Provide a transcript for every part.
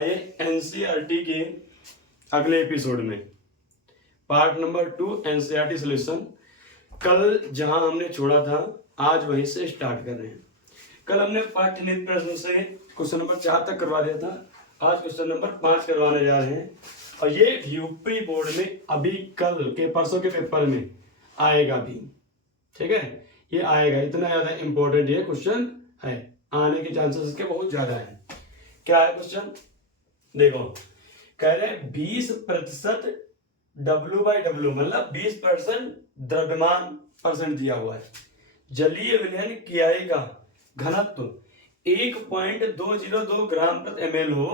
NCERT के अगले episode में पार्ट नंबर 2 एनसीईआरटी सॉल्यूशन। कल जहां हमने छोड़ा था आज वहीं से स्टार्ट कर रहे हैं। कल हमने पाठ्यनिधि प्रश्न से क्वेश्चन नंबर 4 तक करवा दिया था, आज क्वेश्चन नंबर 5 करवाने जा रहे हैं और ये यूपी बोर्ड में अभी कल के परसों के पेपर में आएगा भी, ठीक है, ये आएगा। इतना ज्यादा इंपॉर्टेंट ये क्वेश्चन है, आने के चांसेस इसके बहुत ज्यादा है। क्या है क्वेश्चन देखो, कह रहे 20% W/W मतलब 20% द्रव्यमान परसेंट दिया हुआ है। जलीय विलयन कियाई का घनत्व 1.202 ग्राम प्रति ml हो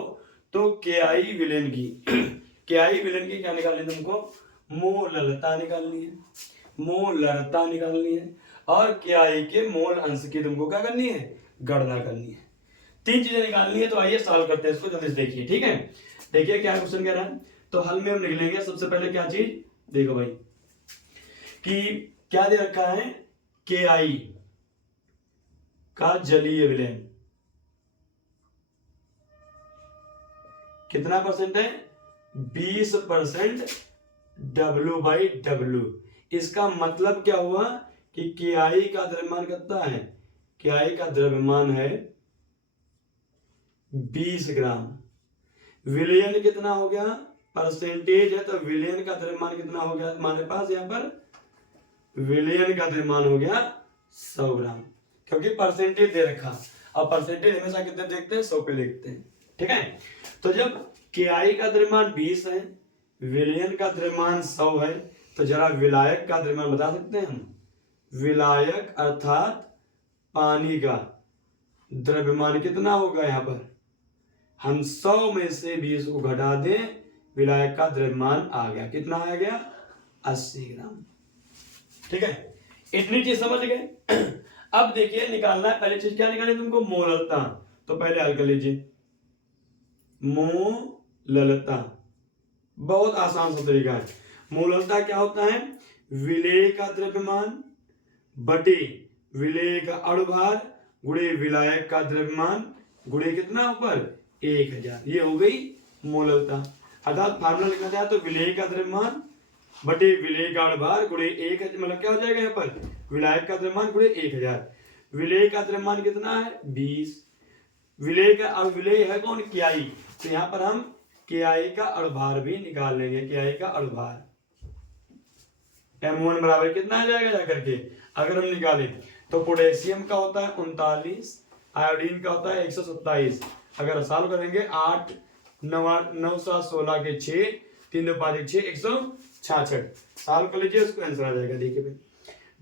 तो केआई विलयन की केआई विलयन की क्या निकालनी है तुमको? मोलरता निकालनी है, मोलरता निकालनी है और केआई के मोल अंश की तुमको क्या करनी है? गणना करनी है। 3 चीजें निकालनी है। तो आइए सॉल्व करते हैं इसको, जल्दी से देखिए, ठीक है। देखिए क्या क्वेश्चन कह रहा है, तो हल में हम लिख लेंगे। सबसे पहले क्या चीज देखो भाई कि क्या दे रखा है, के आई का जलीय विलयन कितना परसेंट है? 20% W/W। इसका मतलब क्या हुआ कि के आई का द्रव्यमान कितना है? के आई का द्रव्यमान है 20 ग्राम। विलयन कितना हो गया? परसेंटेज है तो विलयन का द्रव्यमान कितना हो गया हमारे पास? यहाँ पर विलयन का द्रव्यमान हो गया 100 ग्राम, क्योंकि परसेंटेज दे रखा और परसेंटेज हमेशा कितने देखते हैं? 100 पे लिखते हैं, ठीक है। तो जब केआई का द्रव्यमान 20 है, विलयन का द्रव्यमान 100 है, तो जरा विलायक का द्रव्यमान बता सकते हैं हम? विलायक अर्थात पानी का द्रव्यमान कितना होगा? यहाँ पर हम 100 में से 20 को घटा दें, विलायक का द्रव्यमान आ गया, कितना आ गया? 80 ग्राम, ठीक है। इतनी चीज समझ गए। अब देखिए निकालना है, पहले चीज क्या निकालनी है तुमको? मोलरता। तो पहले हल कर लीजिए, मोलरता बहुत आसान सा तरीका है। मोलरता क्या होता है? विलेय का द्रव्यमान बटे विलेय का अणुभार गुणे विलायक का द्रव्यमान गुणे कितना ऊपर? 1000। ये हो गई मोलरता। अर्थात फार्मूला लिखना चाहे तो विलेय का द्रव्यमान बटे विलेय का अणुभार गुणे 1000, मतलब क्या हो जाएगा यहाँ पर? विलायक का द्रव्यमान गुणे 1000। विलेय का द्रव्यमान कितना है? 20। विलेय का अब विलेय है कौन? केआई। तो यहाँ पर हम केआई का अणुभार भी निकाल लेंगे। केआई का अणुभार M1 बराबर कितना आ जाएगा जाकर के अगर हम निकालें तो पोटेशियम का होता है 39, आयोडीन का होता है 127। अगर सॉल्व करेंगे 8 9 7 16 के 6 3 2 5 1 6 166 सॉल्व कर लीजिए, उसको आंसर आ जाएगा। देखिए भाई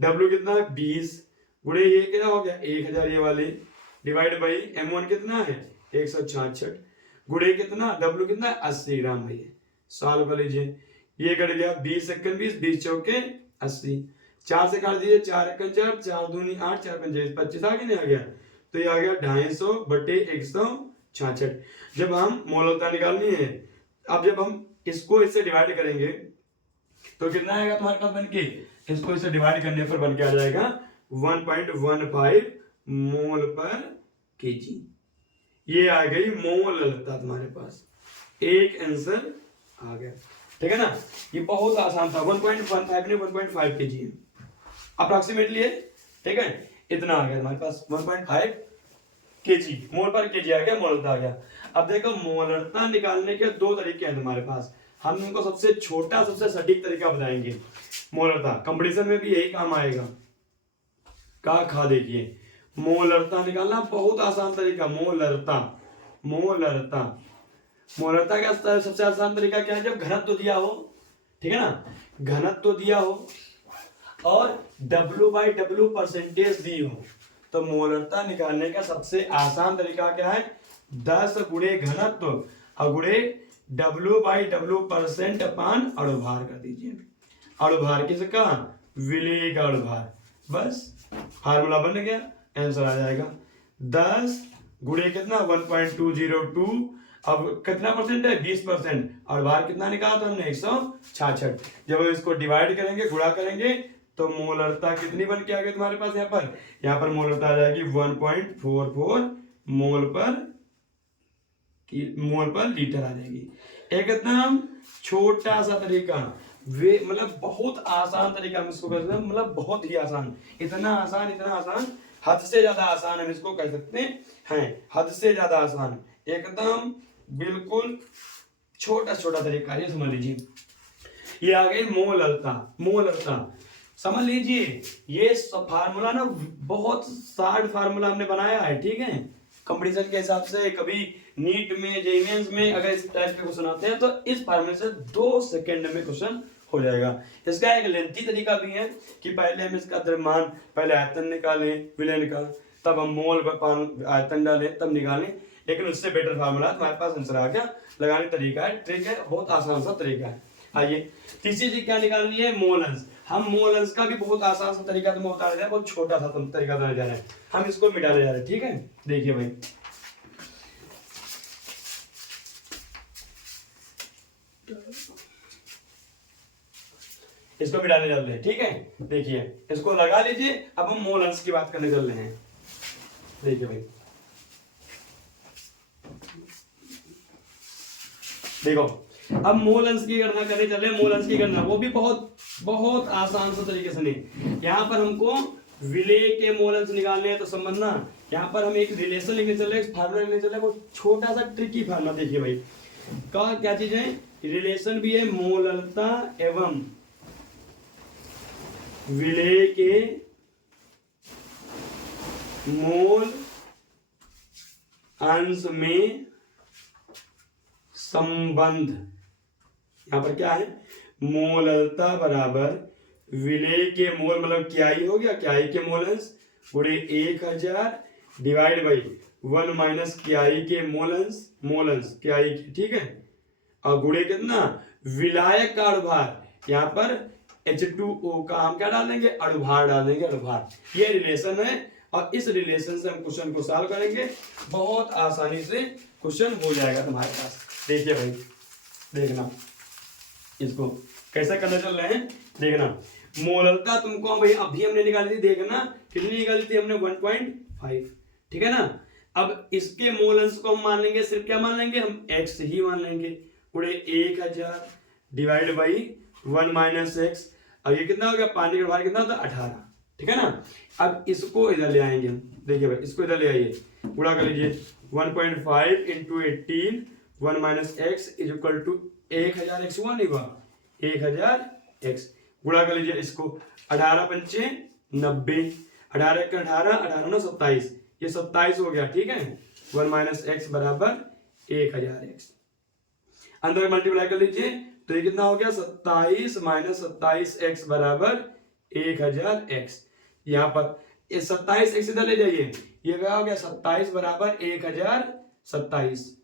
W कितना है? 20 गुणे ये क्या हो गया? 1000 ये वाले डिवाइड बाई M1 कितना है? 166 गुणे कितना? W कितना है? 80 ग्राम भैया। सॉल्व कर लीजिए, ये कट गया 20 एकन 20 20 चौके 80, 4 से काट दीजिए, 4 एकन 4 4 दूनी 8 4 पंजे 25 आगे नहीं आ गया, तो ये आ गया 250 बटे 166। जब हम मोलरता निकालनी है, अब जब हम इसको इससे डिवाइड करेंगे तो कितना आएगा तुम्हारे पास बन के? इसको इससे डिवाइड करने पर बन के आ जाएगा 1.15 मोल पर केजी। ये आ गई मोलरता तुम्हारे पास, एक आंसर आ गया, ठीक है ना। ये बहुत आसान था, 1.15 नहीं 1.5 केजी है अप्रोक्सीमेटली है, ठीक है। इतना आ गया तुम्हारे पास 1.5 केजी, मोल पर केजी आ गया, मोलरता आ गया। अब देखो मोलरता निकालने के 2 तरीके हैं तुम्हारे पास। हम उनको सबसे छोटा सबसे सटीक तरीका बताएंगे मोलरता, कंपटीशन में भी यही काम आएगा। का खा देखिए, मोलरता निकालना बहुत आसान तरीका। मोलरता मोलरता मोलरता का सबसे आसान तरीका क्या है? जब घनत्व दिया हो, ठीक है ना, घनत्व दिया हो और W/W परसेंटेज दी हो, तो मोलरता निकालने का सबसे आसान तरीका क्या है? 10 गुणे घनत्व और गुणे W/W परसेंट अपान अणुभार कर दीजिए। अणुभार किसका? विलेय का अणुभार, बस फार्मूला बन गया, आंसर आ जाएगा। 10 गुणे कितना? 1.202। अब कितना परसेंट है? 20%। और भार कितना निकाला था हमने? 166। जब हम इसको डिवाइड करेंगे, गुणा करेंगे, तो मोलरता कितनी बन के आ गई तुम्हारे पास? यहाँ पर मोलरता आ जाएगी 1.44 मोल पर मोल पर लीटर आ जाएगी। एकदम छोटा सा तरीका, वे मतलब बहुत आसान तरीका हम इसको कर सकते हैं, मतलब बहुत ही आसान, इतना आसान, हद से ज्यादा आसान हम इसको कर सकते हैं, हद से ज्यादा आसान, एकदम बिल्कुल छोटा छोटा तरीका। ये समझ लीजिए, ये आ गई मोलरता। समझ लीजिए ये फार्मूला ना बहुत शार्ट फार्मूला हमने बनाया है, ठीक है, कंपटीशन के हिसाब से। कभी नीट में, जेईई में अगर इस टाइप के क्वेश्चन आते हैं तो इस फार्मूले से 2 सेकंड में क्वेश्चन हो जाएगा। इसका एक लेंथी तरीका भी है कि पहले हम इसका द्रव्यमान, पहले आयतन निकालें विलयन का, तब हम मोल पर आयतन डालें, तब निकालें। लेकिन उससे बेटर फार्मूला तुम्हारे पास आंसर आ गया, लगाने तरीका है, ट्रिक है, बहुत आसान सा तरीका है। आइए तीसरी चीज क्या निकालनी है, मोल अंश। हम मोल अंश का भी बहुत आसान सा तरीका तुम्हें बता रहे हैं, बहुत छोटा सा तरीका बताने जा रहे हैं, हम इसको मिटाने जा रहे हैं, ठीक है। देखिए भाई, इसको मिटाने चल रहे हैं, ठीक है। देखिए इसको लगा लीजिए, अब हम मोल अंश की बात करने चल रहे हैं। देखिए भाई, देखो अब मोल अंश की गणना करने चल रहे हैं। मोल अंश की गणना वो भी बहुत बहुत आसान सा तरीके से नहीं, यहाँ पर हमको विलेय के मोल अंश निकालने हैं। तो समझना, यहाँ पर हम एक रिलेशन लेके चल रहे हैं, फार्मूला लेके चल रहे हैं, वो छोटा सा ट्रिकी फार्मूला। देखिए भाई, क्या चीज है, रिलेशन भी है, मोललता एवं विलेय के मोल अंश में संबंध। यहां पर क्या है, मोललता बराबर विलेय के मोल, मतलब क्याई हो गया, क्याई के मोल अंश गुणे 1000 डिवाइड बाई 1 माइनस क्याई के मोल अंश क्याई के, ठीक है, और गुणे कितना, विलायक का अणुभार। यहाँ पर H2O का हम क्या डाल देंगे, अणुभार डाल देंगे, अणुभार। ये रिलेशन है, और इस रिलेशन से हम क्वेश्चन को सॉल्व करेंगे, बहुत आसानी से क्वेश्चन हो जाएगा तुम्हारे पास। देखिए भाई, देखना इसको कैसे करने चल रहे हैं, देखना। मोललता तुमको भाई अभी हमने निकाली थी, देखना कितनी निकाली थी हमने, 1.5, ठीक है ना। अब इसके मोल अंश को हम मान लेंगे, सिर्फ क्या मान लेंगे, हम x ही मान लेंगे, पूरे 1000 डिवाइड बाई 1 माइनस एक्स। अब ये कितना हो गया, पानी का भार कितना होता है, 18, ठीक है ना। अब इसको इधर ले आएंगे, देखिए भाई इसको इधर ले आइए, गुणा कर लीजिए, 1.5 into 18 1 minus x is equal to 1000 x हुआ, नहीं हुआ, 1000 एक्स। गुणा कर लीजिए इसको, 18 पंचे 90, 18 का 18, 18 9 27, ये 27 हो गया, ठीक है। 1 माइनस एक्स बराबर 1000 एक्स। अंदर मल्टीप्लाई कर लीजिए, तो ये कितना हो गया, 27 माइनस 27 एक्स बराबर 1000 एक्स। यहाँ पर ये 27 एक्स इधर ले जाइए, ये क्या हो गया, 27 बराबर 1027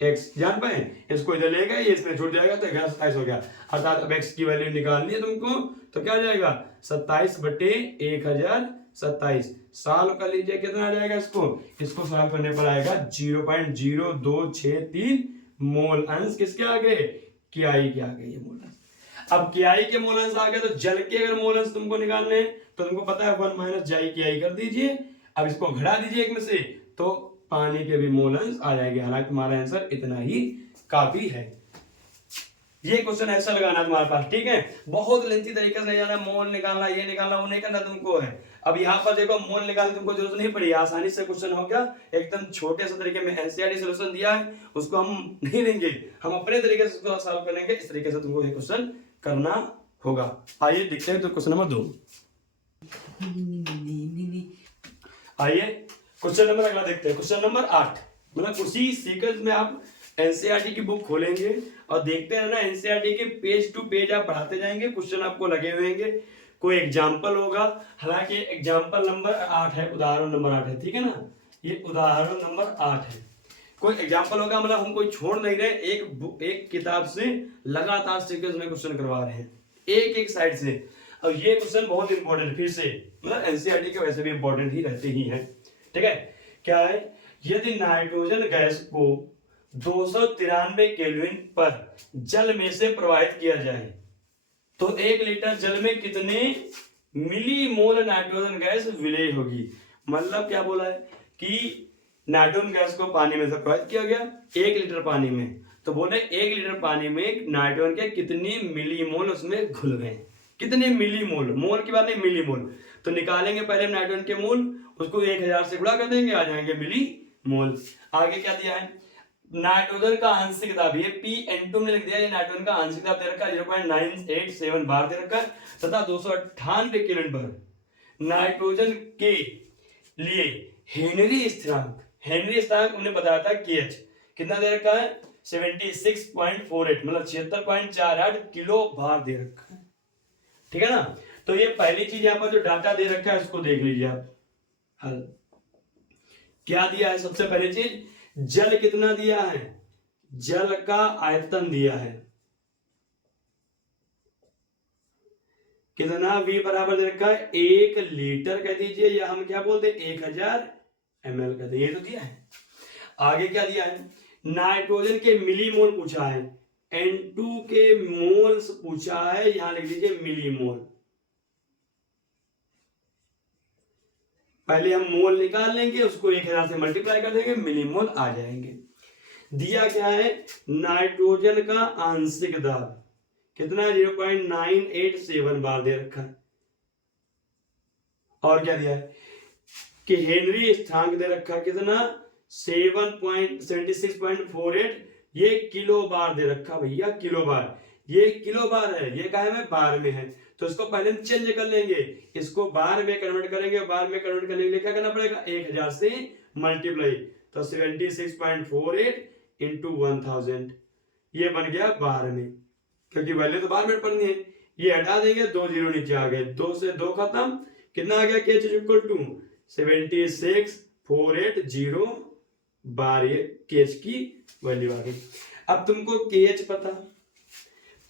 एक्स। जान पाए, इसको इधर ले गए, ये इसमें छूट जाएगा, तो 27 हो गया। अर्थात अब एक्स की वैल्यू निकालनी है तुमको, तो क्या हो जाएगा, 27 बटे 1027। सॉल्व कर लीजिए, कितना आ जाएगा, इसको सॉल्व करने पर आएगा 0.0263 मोल अंश। किसके आगे, क्याई के आगे, ये मोल अंश। अब क्याई के मोल अंश आ गए, तो जल के अगर मोल अंश तुमको निकालने हैं, तो तुमको पता है 1 माइनस जाई क्याई कर दीजिए। अब इसको घटा दीजिए एक में से, तो पानी के भी मोल अंश आ जाएंगे। हालांकि तुम्हारा आंसर इतना ही काफी है। ये क्वेश्चन ऐसा लगाना तुम्हारे पास, ठीक है, बहुत लेंथी तरीके से नहीं जाना, मोल निकालना, ये निकालना, वो नहीं करना तुमको है। अब यहाँ पर देखो, मोल निकालने तुमको जरूरत नहीं पड़ी, आसानी से क्वेश्चन हो गया, एकदम छोटे से तरीके में। एनसीईआरटी सॉल्यूशन दिया है, उसको हम नहीं लेंगे, हम अपने तरीके से उसको सॉल्व करेंगे। इस तरीके से तुमको ये क्वेश्चन करना होगा। आइए देखते हैं तो क्वेश्चन नंबर 2। आइए क्वेश्चन नंबर अगला देखते हैं, क्वेश्चन नंबर 8। मतलब उसी सीक्वेंस में आप एनसीईआरटी की बुक खोलेंगे और देखते हैं ना, एनसीईआरटी के पेज टू पेज आप बढ़ाते जाएंगे, क्वेश्चन आपको लगे हुए होंगे, कोई एग्जाम्पल होगा। हालांकि एग्जाम्पल नंबर 8 है, उदाहरण नंबर 8 है, ठीक है ना, ये उदाहरण नंबर 8 है। कोई एग्जाम्पल होगा, मतलब हम कोई छोड़ नहीं रहे, एक किताब से लगातार सीक्वेंस में क्वेश्चन करवा रहे हैं, एक साइड से। अब ये क्वेश्चन बहुत इंपॉर्टेंट, फिर से मतलब एनसीईआरटी के वैसे भी इंपॉर्टेंट ही रहते ही हैं, ठीक है। क्या है, यदि नाइट्रोजन गैस को 293 केल्विन पर जल में से प्रवाहित किया जाए, तो 1 लीटर जल में कितने मिली मोल नाइट्रोजन गैस विलेय होगी। मतलब क्या बोला है कि नाइट्रोजन गैस को पानी में से प्रवाहित किया गया 1 लीटर पानी में, तो बोले 1 लीटर पानी में नाइट्रोजन के कितनी मिलीमोल उसमें घुल गए, कितने मिलीमोल, मोल की बात नहीं मिलीमोल। तो निकालेंगे पहले नाइट्रोजन के मोल, उसको 1000 से गुणा कर देंगे, आ जाएंगे मिलीमोल। आगे क्या दिया है, नाइट्रोजन का आंशिक दाब, ये Pn2 ने लिख दिया, ये नाइट्रोजन का आंशिक दाब दे रखा है 0.987 बार दे रखा है तथा 298 केल्विन पर। नाइट्रोजन के लिए हेनरी स्थिरांक, हेनरी स्थिरांक हमने बताया था KH कितना दे रखा है 76.48 मतलब 76.48 किलो बार दे रखा है, ठीक है ना। तो ये पहली चीज यहाँ पर जो डाटा दे रखा है उसको देख लीजिए आप। हल क्या दिया है, सबसे पहली चीज जल कितना दिया है, जल का आयतन दिया है कितना, V बराबर दे रखा है 1 लीटर कह दीजिए, या हम क्या बोलते हैं 1000 ml कहते हैं, ये तो दिया है। आगे क्या दिया है, नाइट्रोजन के मिलीमोल पूछा है, N2 के मोल्स पूछा है, यहां लिख लीजिए मिलीमोल। पहले हम मोल निकाल लेंगे, उसको 1000 से मल्टीप्लाई कर देंगे, मिलीमोल आ जाएंगे। दिया क्या है, नाइट्रोजन का आंशिक दाब कितना 0.987 बार दे रखा है। और क्या दिया है कि हेनरी स्थिरांक दे रखा है कितना 76.48, ये किलो बार दे रखा भैया, किलो बार, ये किलो बार है, ये काहे में बार में है, तो इसको पहले हम चेंज कर लेंगे, इसको बार में कन्वर्ट करेंगे, बार में कन्वर्ट करने के लिए क्या करना पड़ेगा 1000 से मल्टीप्लाई, तो 76.48 इंटू 1000 ये बन गया बार में, क्योंकि वैल्यू तो बार में पढ़नी है। ये हटा देंगे, 2 जीरो नीचे आ गए, 2 से 2 खत्म, कितना आ गया KH इक्वल टू 76.48 बार, ये KH की वैल्यू आ गई। अब तुमको KH पता,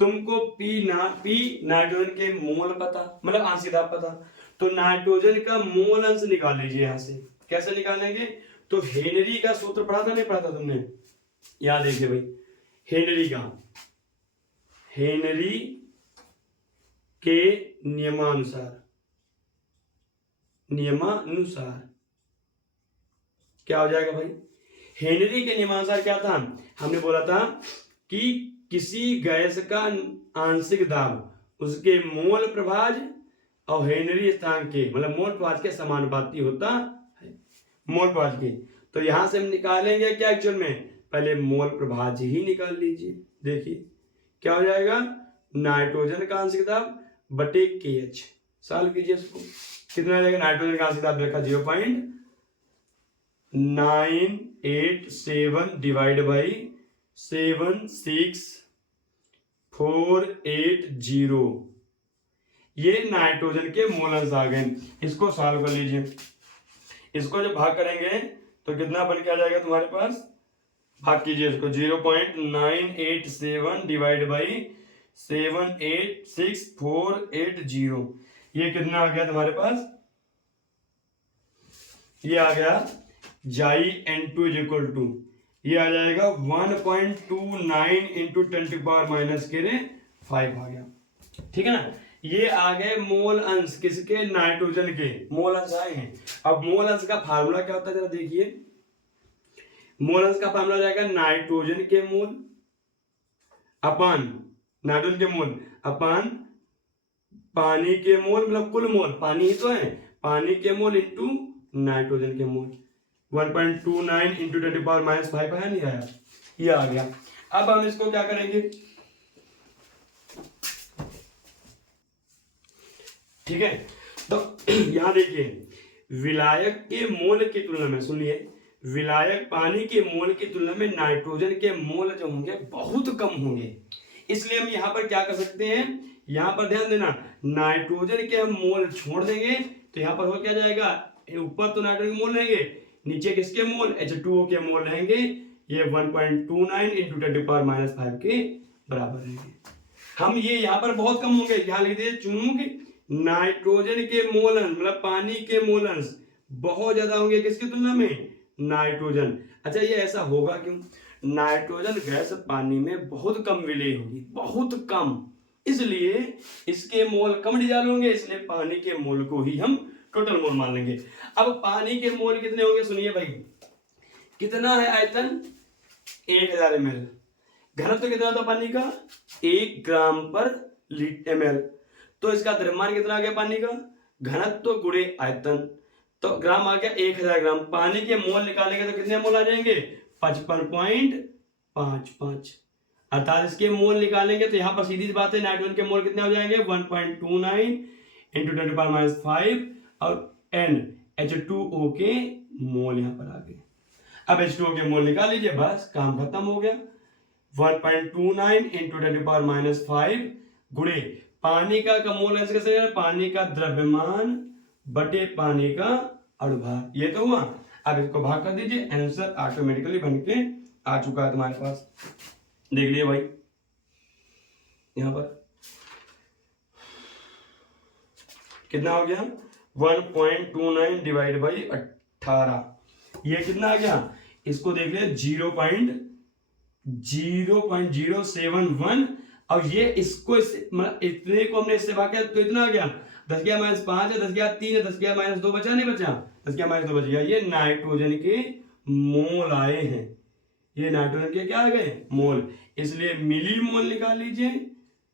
तुमको P नाइट्रोजन के मोल पता, मतलब आंशिक दाब पता, तो नाइट्रोजन का मोल अंश निकाल लीजिए यहां से। कैसे निकालेंगे, तो हेनरी का सूत्र पढ़ा था, नहीं पढ़ा था तुमने, याद देखिए भाई, हेनरी का, हेनरी के नियमानुसार क्या हो जाएगा भाई, हेनरी के नियमानुसार क्या था, हमने बोला था कि किसी गैस का आंशिक दाब उसके मोल प्रभाज और हेनरी स्थिरांक के, मतलब मोल प्रभाज के समानुपाती होता है, मोल प्रभाज के। तो यहां से हम निकालेंगे क्या एक्चुअल में, पहले मोल प्रभाज ही निकाल लीजिए, देखिए क्या हो जाएगा, नाइट्रोजन का आंशिक दाब बटे KH, सॉल्व कीजिए इसको, कितना आ जाएगा, नाइट्रोजन का आंशिक दाब रखा 0.987 डिवाइड बाई 76480, ये नाइट्रोजन के मोल अंश आ गए। इसको सॉल्व कर लीजिए, इसको जब भाग करेंगे तो कितना बन के आ जाएगा तुम्हारे पास, भाग कीजिए इसको, 0.987 डिवाइड बाई 76480, ये कितना आ गया तुम्हारे पास, ये आ गया जाई N2 इज इक्वल टू, ये आ जाएगा 1.29 इंटू 10⁻⁻⁵ आ गया, ठीक है ना। ये आ गए मोल अंश किसके, नाइट्रोजन के मोल अंश आए हैं। अब मोल अंश का फार्मूला क्या होता है जरा देखिए, मोल अंश का फार्मूला जाएगा नाइट्रोजन के मोल अपान, नाइट्रोजन के मोल अपान पानी के मोल, मतलब कुल मोल, पानी ही तो है, पानी के मोल इंटू नाइट्रोजन के मोल, 1.29 इंटू 10⁻⁵ है, नहीं आया, ये आ गया। अब हम इसको क्या करेंगे, ठीक है, तो यहां देखिए विलायक के मोल की तुलना में, सुनिए, विलायक पानी के मोल की तुलना में नाइट्रोजन के मोल जो होंगे बहुत कम होंगे, इसलिए हम यहां पर क्या कर सकते हैं, यहां पर ध्यान देना, नाइट्रोजन के हम मोल छोड़ देंगे तो यहां पर हो क्या जाएगा, ऊपर तो नाइट्रोजन के मोल रहेंगे, नीचे किसके मोल, H2O के मोल रहेंगे, ये 1.29 इंटू 10⁻⁵ के बराबर रहेंगे। हम ये यहाँ पर बहुत कम होंगे, यहाँ लिख दीजिए चुनूंगे, नाइट्रोजन के मोल अंश मतलब पानी के मोल अंश बहुत ज्यादा होंगे किसकी तुलना में, नाइट्रोजन। अच्छा ये ऐसा होगा क्यों, नाइट्रोजन गैस पानी में बहुत कम विलेय होगी, बहुत कम, इसलिए इसके मोल कम डिजॉल्व होंगे, इसलिए पानी के मोल को ही हम टोटल मोल मान लेंगे। अब पानी के मोल कितने होंगे, सुनिए भाई, कितना है आयतन 1000 ml। घनत्व कितना था पानी का 1 ग्राम पर ml। तो इसका द्रव्यमान कितना आ गया पानी का, घनत्व गुणे आयतन, तो ग्राम आ गया 1000 ग्राम। पानी के मोल निकालेंगे तो कितने मोल आ जाएंगे 55.55। अर्थात इसके मोल निकालेंगे तो यहाँ पर सीधी सी बात है, नाइट्रोजन के मोल कितने हो जाएंगे 1.29 इंटू 10⁻⁵ और NH2O के मोल यहाँ पर आ गए। अब H2O के मोल निकाल लीजिए, बस काम खत्म हो गया। 1.29 इंटू 10⁻⁵ गुणे पानी का मोल ऐसे कैसे, पानी का द्रव्यमान बटे पानी का अणुभार, ये तो हुआ। अब इसको भाग कर दीजिए, आंसर ऑटोमेटिकली बनके आ चुका है तुम्हारे पास। देख लिए भाई, यहां पर कितना हो गया 1.29 डिवाइड बाई 18, ये कितना आ गया, इसको देख ले 0.071 और ये इसको इतने को हमने इससे भाग किया तो इतना आ गया 10⁻⁵ है, 10⁻³ है, 10⁻² बचा नहीं बचा, 10⁻² बच गया। ये नाइट्रोजन के मोल आए हैं, ये नाइट्रोजन के क्या आ गए मोल, इसलिए मिली मोल निकाल लीजिए,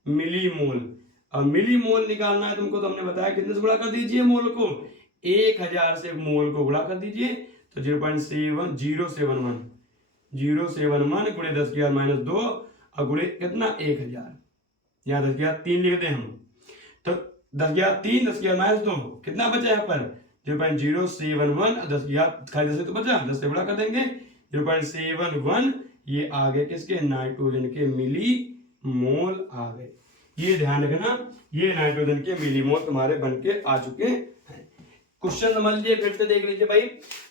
मिली मोल। और मिली मोल निकालना है तुमको तो हमने बताया कितने से गुणा कर दीजिए मोल को, 1000 से मोल को गुणा कर दीजिए तो 0.071 गुणे 10⁻² और गुणे कितना 1000, यहाँ 10⁻³ लिख दें हम, तो 10⁻³ 10⁻² कितना बचा यहाँ पर 0.071, 10 खाली 10 से तो बचा, 10 से बड़ा कर देंगे 0.71, ये आ गए किसके नाइट्रोजन के मिली मोल आ गए। ये ध्यान रखना, ये नाइट्रोजन के मिली मोल तुम्हारे बनके आ चुके हैं। क्वेश्चन समझ लीजिए, फिर से देख लीजिए भाई,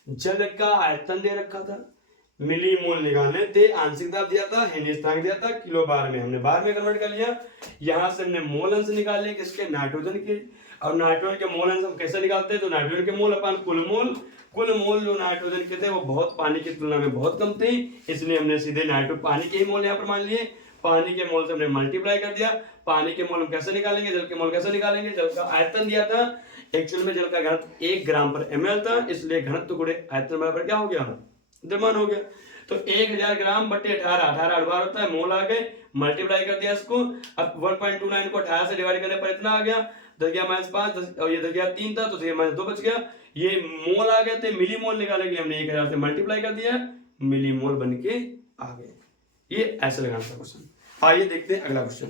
जल का आयतन दे रखा था, मिली मोल निकालने थे, आंशिक दाब दिया था, हेनरी स्थिरांक दिया था, किलो बार में हमने बार में कन्वर्ट कर लिया। यहां से हमने मोल अंश निकाले किसके नाइट्रोजन के, और नाइट्रोजन के मोल अंश हम कैसे निकालते हैं, तो नाइट्रोजन के मोल अपन कुल मोल जो नाइट्रोजन के थे वो बहुत पानी की तुलना में बहुत कम थे, इसलिए हमने सीधे पानी के ही मोल यहाँ पर मान लिए। पानी के मोल से हमने मल्टीप्लाई कर दिया। पानी के मोल हम कैसे निकालेंगे, जल के मोल कैसे निकालेंगे, जल का आयतन दिया था, एक्चुअल में जल का घनत्व 1 ग्राम पर ml था, इसलिए घनत्व गुणे आयतन बराबर क्या हो गया द्रव्यमान हो गया। तो 1000 ग्राम बटे 18 अणुभार होता है, मोल आ गए, मल्टीप्लाई कर दिया इसको। अब 1.29 को 18 से डिवाइड करने पर इतना आ गया 10⁻⁵ और ये 10⁻³ था तो 10⁻² बच गया, ये मोल आ गए थे। मिली मोल निकालने के लिए हमने 1000 से मल्टीप्लाई कर दिया, मिली मोल बन के आ गए। ये ऐसे लगाना था क्वेश्चन। आइए देखते हैं अगला क्वेश्चन।